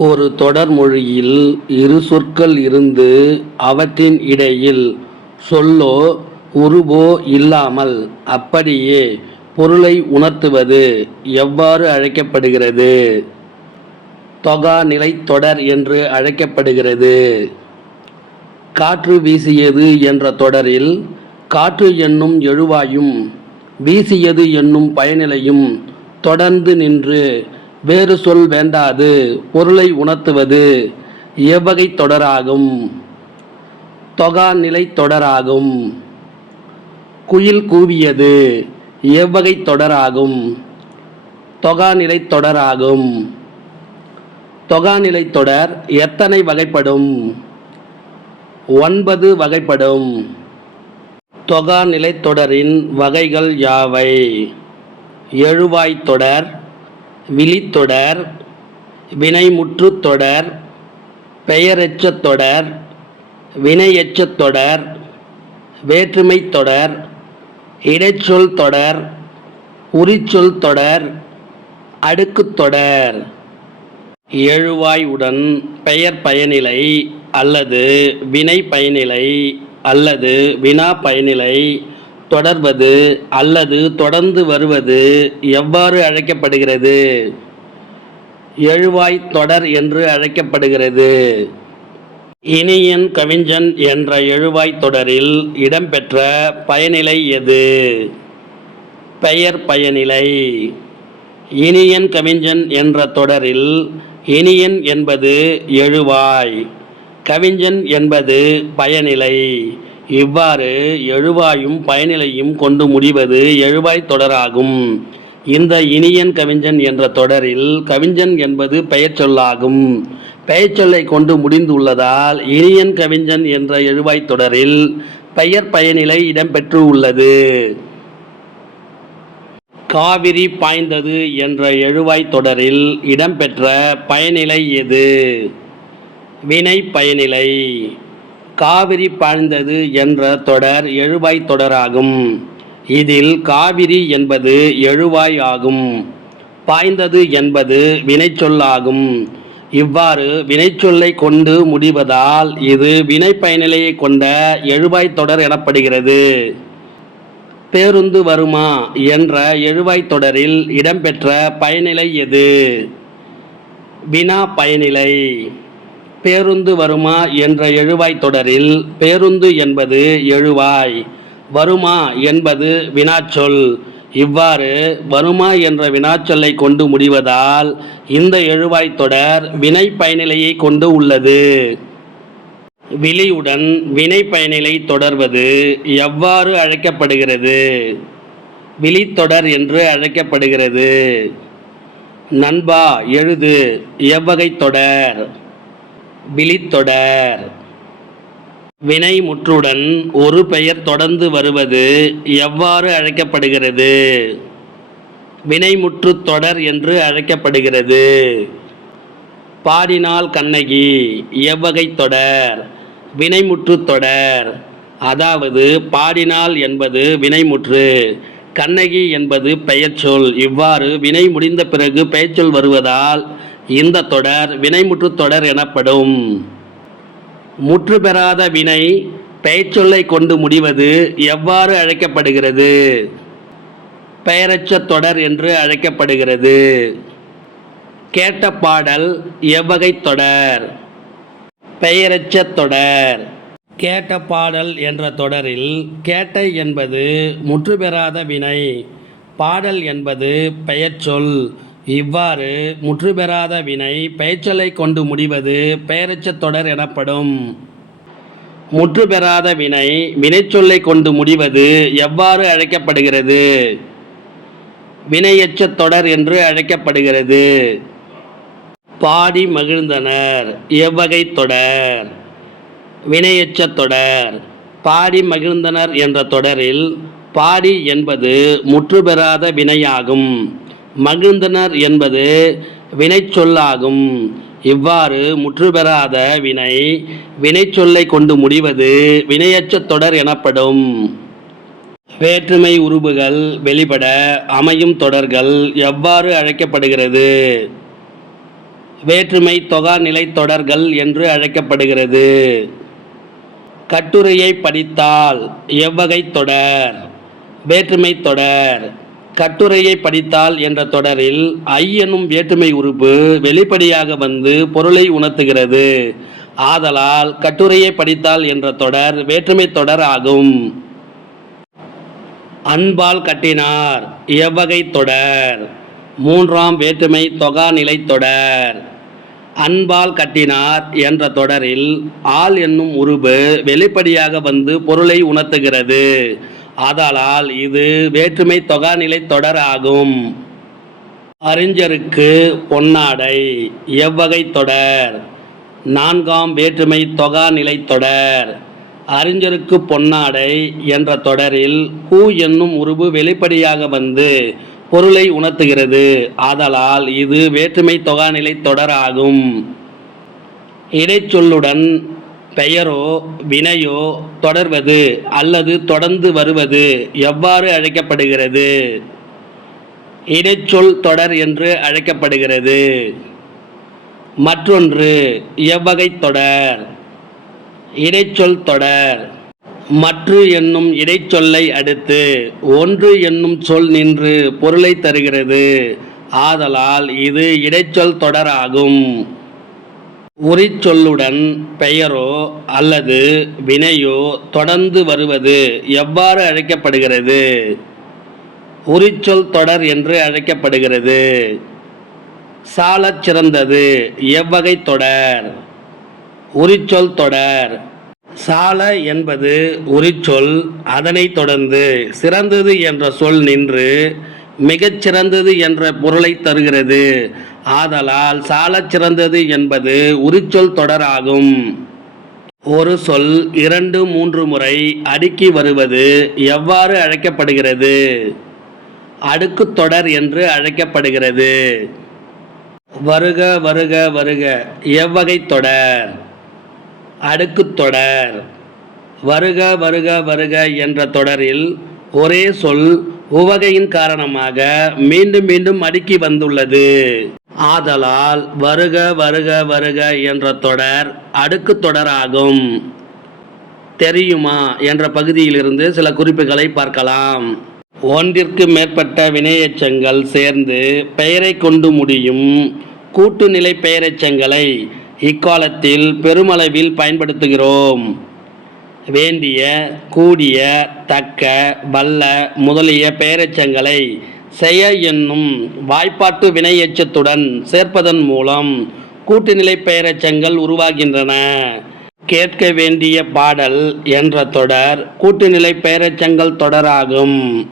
ஒரு தொடர்மொழியில் இரு சொற்கள் இருந்து அவற்றின் இடையில் சொல்லோ உருவோ இல்லாமல் அப்படியே பொருளை உணர்த்துவது எவ்வாறு அழைக்கப்படுகிறது? தொகாநிலைத் தொடர் என்று அழைக்கப்படுகிறது. காற்று வீசியது என்ற தொடரில் காற்று என்னும் எழுவாயும் வீசியது என்னும் பயனிலையும் தொடர்ந்து நின்று வேறு சொல் வேண்டாது. பொருளை உணர்த்துவது எவ்வகை தொடராகும். தொகாநிலை தொடராகும். குயில் கூவியது எவ்வகை தொடராகும். தொகாநிலை தொடராகும். தொகாநிலை தொடர் எத்தனை வகைப்படும்? ஒன்பது வகைப்படும். தொகாநிலை தொடரின் வகைகள் யாவை? எழுவாய் தொடர் விழித்தொடர் வினைமுற்றுத் தொடர் பெயரெச்சத் தொடர் வினையெச்சத் தொடர் வேற்றுமைத் தொடர் இடைச்சொல் தொடர் உரிச்சொல் தொடர் அடுக்குத் தொடர். எழுவாய் உடன் பெயர் பயனிலை அல்லது வினை பயனிலை அல்லது வினா பயனிலை தொடர்வது அல்லது தொடர்ந்து வருவது எவ்வாறு அழைக்கப்படுகிறது? எழுவாய் தொடர் என்று அழைக்கப்படுகிறது. இனியன் கவிஞன் என்ற எழுவாய் தொடரில் இடம்பெற்ற பயனிலை எது? பெயர் பயனிலை. இனியன் கவிஞன் என்ற தொடரில் இனியன் என்பது எழுவாய் கவிஞன் என்பது பயனிலை. இவ்வாறு எழுவாயும் பயனிலையும் கொண்டு முடிவது எழுவாய் தொடராகும். இந்த இனியன் கவிஞன் என்ற தொடரில் கவிஞன் என்பது பெயர் சொல்லாகும். பெயர் கொண்டு முடிந்துள்ளதால் இனியன் கவிஞன் என்ற எழுவாய் தொடரில் பெயர் பயனிலை இடம்பெற்று உள்ளது. காவிரி பாய்ந்தது என்ற எழுவாய் தொடரில் இடம்பெற்ற பயனிலை எது? வினை பயனிலை. காவிரி பாய்ந்தது என்ற தொடர் எழுவாய் தொடராகும். இதில் காவிரி என்பது எழுவாய் ஆகும். பாய்ந்தது என்பது வினைச்சொல்லாகும் இவ்வாறு வினைச்சொல்லை கொண்டு முடிவதால் இது வினை பயனிலையை கொண்ட எழுவாய் தொடர் எனப்படுகிறது. பேருந்து வருமா என்ற எழுவாய் தொடரில் இடம்பெற்ற பயனிலை எது? வினா பயனிலை. பேருந்து வருமா என்ற எழுவாய் தொடரில் பேருந்து என்பது எழுவாய் வருமா என்பது வினாச்சொல். இவ்வாறு வருமா என்ற வினாச்சொல்லை கொண்டு முடிவதால் இந்த எழுவாய் தொடர் வினை பயனிலையை கொண்டு உள்ளது. விழியுடன் வினை பயனிலை தொடர்வது எவ்வாறு அழைக்கப்படுகிறது? விழித்தொடர் என்று அழைக்கப்படுகிறது. நண்பா எழுது. எவ்வகை தொடர்? விழித்தொடர் வினை முற்றுடன் ஒரு பெயர் தொடர்ந்து வருவது எவ்வாறு அழைக்கப்படுகிறது? வினைமுற்றுத் தொடர் என்று அழைக்கப்படுகிறது. பாடினால் கண்ணகி எவ்வகை தொடர்? வினைமுற்றுத் தொடர். அதாவது பாடினால் என்பது வினைமுற்று கண்ணகி என்பது பெயர்ச்சொல். இவ்வாறு வினை முடிந்த பிறகு பெயர்ச்சொல் வருவதால் இந்த தொடர் வினைமுற்று தொடர் எனப்படும். முற்று பெறாத வினை பெயர்ச்சொல்லை கொண்டு முடிவது எவ்வாறு அழைக்கப்படுகிறது? பெயரச்ச தொடர் என்று அழைக்கப்படுகிறது. கேட்ட பாடல் எவ்வகை தொடர்? பெயரச்ச தொடர். கேட்ட பாடல் என்ற தொடரில் கேட்டை என்பது முற்று பெறாத வினை பாடல் என்பது பெயர்ச்சொல் இவ்வாறு முற்று பெறாத வினை பெயர்ச்சொல்லை கொண்டு முடிவது பெயரச்சத் தொடர் எனப்படும். முற்று பெறாத வினை வினைச்சொல்லை கொண்டு முடிவது எவ்வாறு அழைக்கப்படுகிறது? வினையச்சத் தொடர் என்று அழைக்கப்படுகிறது. பாடி மகிழ்ந்தனர் எவ்வகை தொடர்? வினையச்சத் தொடர் பாடி மகிழ்ந்தனர் என்ற தொடரில் பாடி என்பது முற்று பெறாத வினையாகும். மகிழ்ந்தனர் என்பது வினைச்சொல்லாகும். இவ்வாறு முற்றுபெறாத வினை வினைச்சொல்லை கொண்டு முடிவது வினையற்ற தொடர் எனப்படும். வேற்றுமை உருபுகள் வெளிப்பட அமையும் தொடர்கள் எவ்வாறு அழைக்கப்படுகிறது? வேற்றுமை தொகாநிலை நிலைத்தொடர்கள் என்று அழைக்கப்படுகிறது. கட்டுரையை படித்தால் எவ்வகை தொடர்? வேற்றுமை தொடர் கட்டுரையை படித்தால் என்ற தொடரில் ஐ எனும் வேற்றுமை உறுப்பு வெளிப்படையாக வந்து பொருளை உணர்த்துகிறது. ஆதலால் கட்டுரையை படித்தால் என்ற தொடர் வேற்றுமை தொடர் ஆகும். அன்பால் கட்டினார் எவ்வகை தொடர்? மூன்றாம் வேற்றுமை தொகாநிலை தொடர். அன்பால் கட்டினார் என்ற தொடரில் ஆள் என்னும் உருபு வெளிப்படையாக வந்து பொருளை உணர்த்துகிறது. ஆதலால் இது வேற்றுமை தொகாநிலை தொடர் ஆகும் அறிஞருக்கு பொன்னாடை எவ்வகை தொடர். நான்காம் வேற்றுமை தொகாநிலை தொடர். அறிஞருக்கு பொன்னாடை என்ற தொடரில் கூ என்னும் உருபு வெளிப்படையாக வந்து பொருளை உணர்த்துகிறது. ஆதலால் இது வேற்றுமை தொகாநிலை தொடர் ஆகும் இடைச்சொல்லுடன் பெயரோ வினையோ தொடர்வது அல்லது தொடர்ந்து வருவது எவ்வாறு அழைக்கப்படுகிறது? இடைச்சொல் தொடர் என்று அழைக்கப்படுகிறது. மற்றொன்று எவ்வகை தொடர்? இடைச்சொல் தொடர். மற்று என்னும் இடைச்சொல்லை அடுத்து ஒன்று என்னும் சொல் நின்று பொருளை தருகிறது. ஆதலால் இது இடைச்சொல் தொடராகும். உரிச்சொல்லுடன் பெயரோ அல்லது வினையோ தொடர்ந்து வருவது எவ்வாறு அழைக்கப்படுகிறது? உரிச்சொல் தொடர் என்று அழைக்கப்படுகிறது. சாலச் சிறந்தது எவ்வகை தொடர்? உரிச்சொல் தொடர். சால என்பது உரிச்சொல் அதனைத் தொடர்ந்து சிறந்தது என்ற சொல் நின்று மிகச்சிறந்தது என்ற பொருளை தருகிறது. ஆதலால் சாலச் சிறந்தது என்பது உரிச்சொல் தொடராகும். ஒரு சொல் இரண்டு மூன்று முறை அடுக்கி வருவது எவ்வாறு அழைக்கப்படுகிறது? அடுக்குத் தொடர் என்று அழைக்கப்படுகிறது. வருக வருக வருக எவ்வகை தொடர்? அடுக்குத் தொடர். வருக வருக வருக என்ற தொடரில் ஒரே சொல் உவகையின் காரணமாக மீண்டும் மீண்டும் அடுக்கி வந்துள்ளது. ஆதலால் வருக வருக வருக என்ற தொடர் அடுக்குத் தொடராகும். தெரியுமா என்ற பகுதியிலிருந்து சில குறிப்புகளை பார்க்கலாம். ஒன்றிற்கு மேற்பட்ட வினையெச்சங்கள் சேர்ந்து பெயரை கொண்டு முடியும் கூட்டுநிலை பெயரெச்சங்களை இக்காலத்தில் பெருமளவில் பயன்படுத்துகிறோம். வேண்டிய கூடிய தக்க வல்ல முதலிய பெயரெச்சங்களை செய்ய என்னும் வாய்ப்பாட்டு வினையெச்சத்துடன் சேர்ப்பதன் மூலம் கூட்டுநிலை பெயரெச்சங்கள் உருவாகின்றன. கேட்க வேண்டிய பாடல் என்ற தொடர் கூட்டுநிலை பெயரெச்சங்கள் தொடராகும்.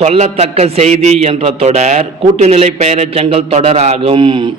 சொல்லத்தக்க செய்தி என்ற தொடர் கூட்டுநிலை பெயரெச்சங்கள் தொடராகும்.